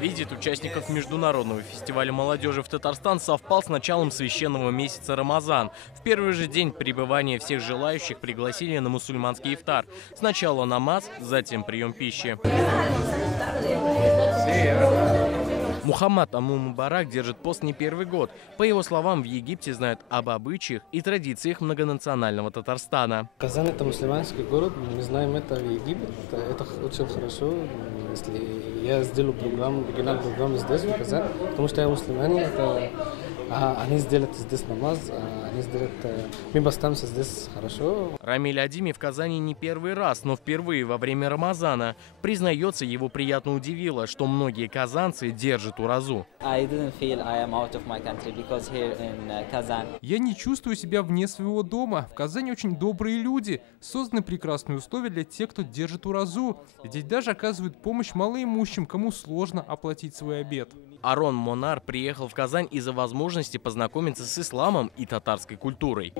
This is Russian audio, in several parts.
Визит участников международного фестиваля молодежи в Татарстан совпал с началом священного месяца Рамазан. В первый же день пребывания всех желающих пригласили на мусульманский ифтар. Сначала намаз, затем прием пищи. Мухаммад Аму-Мубарак держит пост не первый год. По его словам, в Египте знают об обычаях и традициях многонационального Татарстана. Казань — это мусульманский город, мы знаем это в Египте, это очень хорошо. Если я сделаю программу, региональную программу здесь, в Казани, потому что я мусульманин, они сделают здесь намаз, они сделают, мы останемся здесь хорошо. Рамиль Адими в Казани не первый раз, но впервые во время Рамазана. Признается, его приятно удивило, что многие казанцы держат уразу. Я не чувствую себя вне своего дома. В Казани очень добрые люди. Созданы прекрасные условия для тех, кто держит уразу. Здесь даже оказывают помощь малоимущим, кому сложно оплатить свой обед. Арон Монар приехал в Казань из-за возможности познакомиться с исламом и татарской культурой.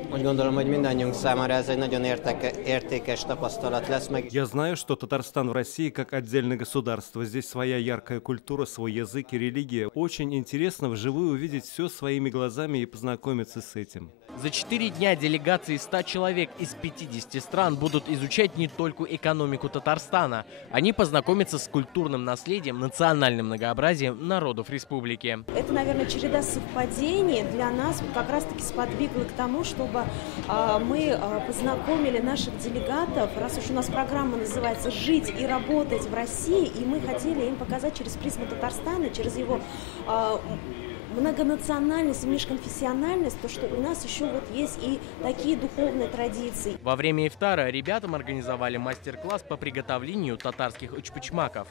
Я знаю, что Татарстан в России как отдельное государство. Здесь своя яркая культура, свой язык и религия. Очень интересно вживую увидеть все своими глазами и познакомиться с этим. За 4 дня делегации 100 человек из 50 стран будут изучать не только экономику Татарстана. Они познакомятся с культурным наследием, национальным многообразием народов республики. Это, наверное, череда совпадений для нас как раз-таки сподвигла к тому, чтобы мы познакомили наших делегатов, раз уж у нас программа называется «Жить и работать в России», и мы хотели им показать через призму Татарстана, через его многонациональность и межконфессиональность, то, что у нас еще вот есть и такие духовные традиции. Во время ифтара ребятам организовали мастер-класс по приготовлению татарских учпучмаков.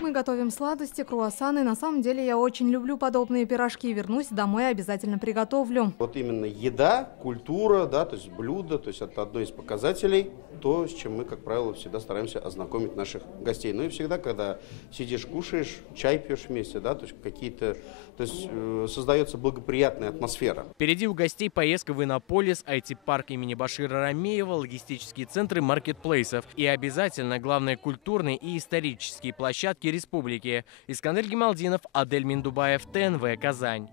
Мы готовим сладости, круассаны. На самом деле я очень люблю подобные пирожки. Вернусь домой, обязательно приготовлю. Вот именно еда, культура, да, то есть блюдо, то есть это одно из показателей, то, с чем мы, как правило, всегда стараемся ознакомить наших гостей. Ну и всегда, когда сидишь, кушаешь, чай пьешь вместе, да, то есть какие-то, то есть создается благоприятная атмосфера. Впереди у гостей поездка в Иннополис, IT-парк имени Башира Рамеева, логистические центры маркетплейсов и обязательно, главное, культурные и исторические площадки республики. Искандер Гималдинов, Адель Миндубаев, ТНВ, Казань.